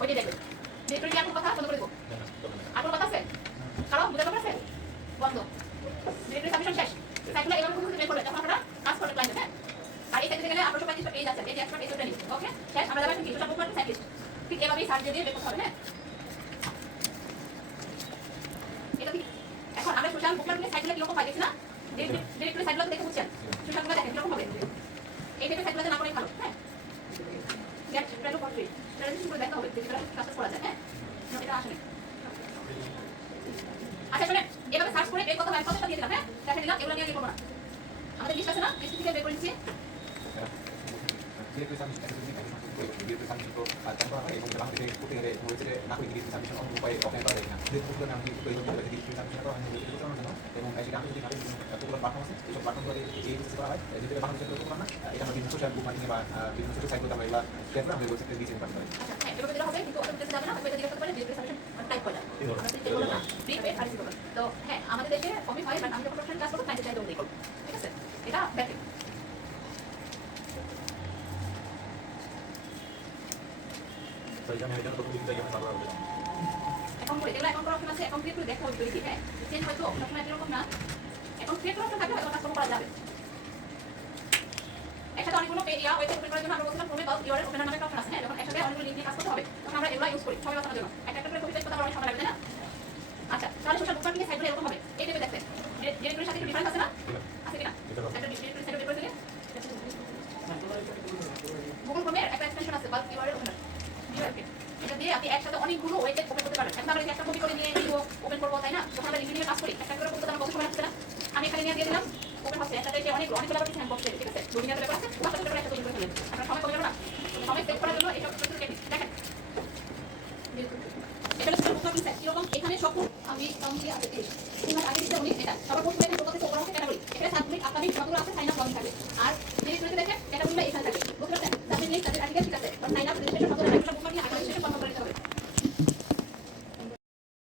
ওইটাই দেখবেন। ডিরেক্টরি কি আর কোনো কথা বন্ধ করে দেবো? আর কোনো কথা আছে? কারো বুঝাতে পারছে? বন্ধ। ডিরেক্টরি সাবমিশন শেষ। সাইকেলটা এভাবে খুঁজে বের করবে, তখন আপনারা কাজ করতে ক্লায়েন্টে, হ্যাঁ? আর এই সাইকেলে গেলে 835 পেজ আছে, এই যে এক্সট্রা পেজ ওটা নিন, ওকে? শেষ। আমরা যাবেন কি সোশ্যাল বুকমার্ক সাইকেল। ঠিক এভাবেই সার্চ দিয়ে বের করতে হবে, হ্যাঁ? এটা ঠিক। এখন আমরা সোশ্যাল বুকমার্ক নিয়ে সাইকেলে কিরকম পাই দেখছি না? ডিরেক্টরি সাইকেলগুলো দেখে বুঝছেন? সোশ্যাল বুকমার্ক দেখেন কিরকম হবে? এই টাইপের সাইকেলতে না করাই ভালো, হ্যাঁ? Get value for free. Transition করে দেখা হবে, যেটা কাজ করা যায়, হ্যাঁ? এটা আসলে আচ্ছা শুনেন, এভাবে সার্চ করে বের করতে হয়, কতটা দিয়ে দিলাম, হ্যাঁ? দেখে দিলাম, এগুলো নিয়ে করবো না। আমাদের লিস্ট আছে না? লিস্ট থেকে বের করে নিচ্ছি। ডিরেক্টরি সাবমিশন ডিরেক্টরি সাবমিশন তো চালু করা হয় এবং বাংলাদেশে করতে গেলে ওয়েবসাইটে না করে ডিরেক্টরি সাবমিশন অন্য উপায়ে অফলাইন করা যায় না। ডিরেক্টরি নাম দিয়ে প্রয়োজন হলে ডিরেক্টরি সাবমিশন করা হয় ওয়েবসাইটে করানোর জন্য এবং সেটা আমি যদি পপুলার প্ল্যাটফর্ম আছে এইসব প্ল্যাটফর্মগুলোতে এই প্রসেস করা হয় যেটা বাংলাদেশে করতে পারে না। এটা আমরা বিভিন্ন সোশ্যাল বুক মার্কেটিং বা বিভিন্ন সোশ্যাল সাইটগুলোতে আমরা এগুলো শেয়ার করে আমাদের ওয়েবসাইটে দিয়ে দিতে পারি। আচ্ছা হ্যাঁ, এভাবে দিলে হবে, কিন্তু ওটা দিতে যাবে না, ওটা দিতে পারে ডিরেক্টরি সাবমিশন টাইপ করা। আমরা চেক করব না, ফ্রি হবে আর রিসিভ হবে। তো হ্যাঁ, আমাদের দেশে কমই হয়, বাট আমি যখন প্রফেশনাল ক্লাস করব ক্লায়েন্টের চাইতে অনুযায়ী করব। ঠিক আছে? এটা ব্যাটিং। অ্যাকাউন্ট করে, এগুলো অ্যাকাউন্ট করার অপশন আছে, অ্যাকাউন্ট ক্রিয়েট করে দেখা হবে তৈরি, হ্যাঁ? চেঞ্জ হয়তো সবসময় এরকম না। অ্যাকাউন্ট ক্রিয়েট করার অপশন থাকলে হয়তো কাজ করা যাবে। একসাথে অনেকগুলো ওয়েবসাইট ওপেন করার জন্য আমরা বলছিলাম প্রোমে কল ইউআরএল ওপেনার নামে একটা অপশন আছে, হ্যাঁ? যখন একসাথে অনেকগুলো লিংক নিয়ে কাজ করতে হবে তখন আমরা এগুলো ইউজ করি সবাই বাঁচানোর জন্য। একটা একটা করে কপি পেস্ট করতে আমার অনেক সময় লাগবে, তাই না? আচ্ছা, তাহলে সোশ্যাল বুকমার্কিং সাইটগুলো এরকম হবে। এই টাইপে দেখতে ডিরেক্টরির সাথে ডিফারেন্স আছে না? আছে কিনা? একটা ডিরেক্টরি সাইট বের করে দিলে গুগল ক্রোমের একটা এক্সটেনশন আছে বাল্ক ইউআরএল ওপেনার, ডিআরপি। এটা দিয়ে আপনি একসাথে অনেকগুলো ওয়েবসাইট ওপেন করতে পারেন। এখন আমরা একটা কপি করে নিয়ে ভিডিও ওপেন করবো, তাই না? যখন আমরা রিভিউ নিয়ে কাজ করি একটা করে করতে আমার কত সময় লাগছে না? আমি এখানে নিয়ে দিয়ে দিলাম ওপেন হচ্ছে, একসাথে এসে অনেকগুলো আবার কিছু হ্যান্ড বক্স, ঠিক আছে? দুনিয়াতে ব্যাপার আছে, ওটা করে একটা তৈরি করে ফেলেন। আপনার সময় কমে যাবে না? সময় সেভ করার জন্য এইসব ছোট ছোট টেকনিক দেখেন। এটা হচ্ছে বুকমার্কিং সাইট কিরকম, এখানে সকল আমি কাউন্টি আছে এই তোমার আগে দিতে উনি এটা সবার প্রথমে এখানে কত থেকে ওপর আছে ক্যাটাগরি, এখানে সাবমিট আপকামিং যতগুলো আছে সাইন আপ লগ থাকবে। আর ডিরেক্টরিতে দেখেন ক্যাটাগরিগুলো এখানে থাকবে, বুঝতে পারছেন? সাবমিট লিস্ট তাদের আর্টিকেল ঠিক আছে, বাট সাইন আপ রেজিস্ট্রেশন কত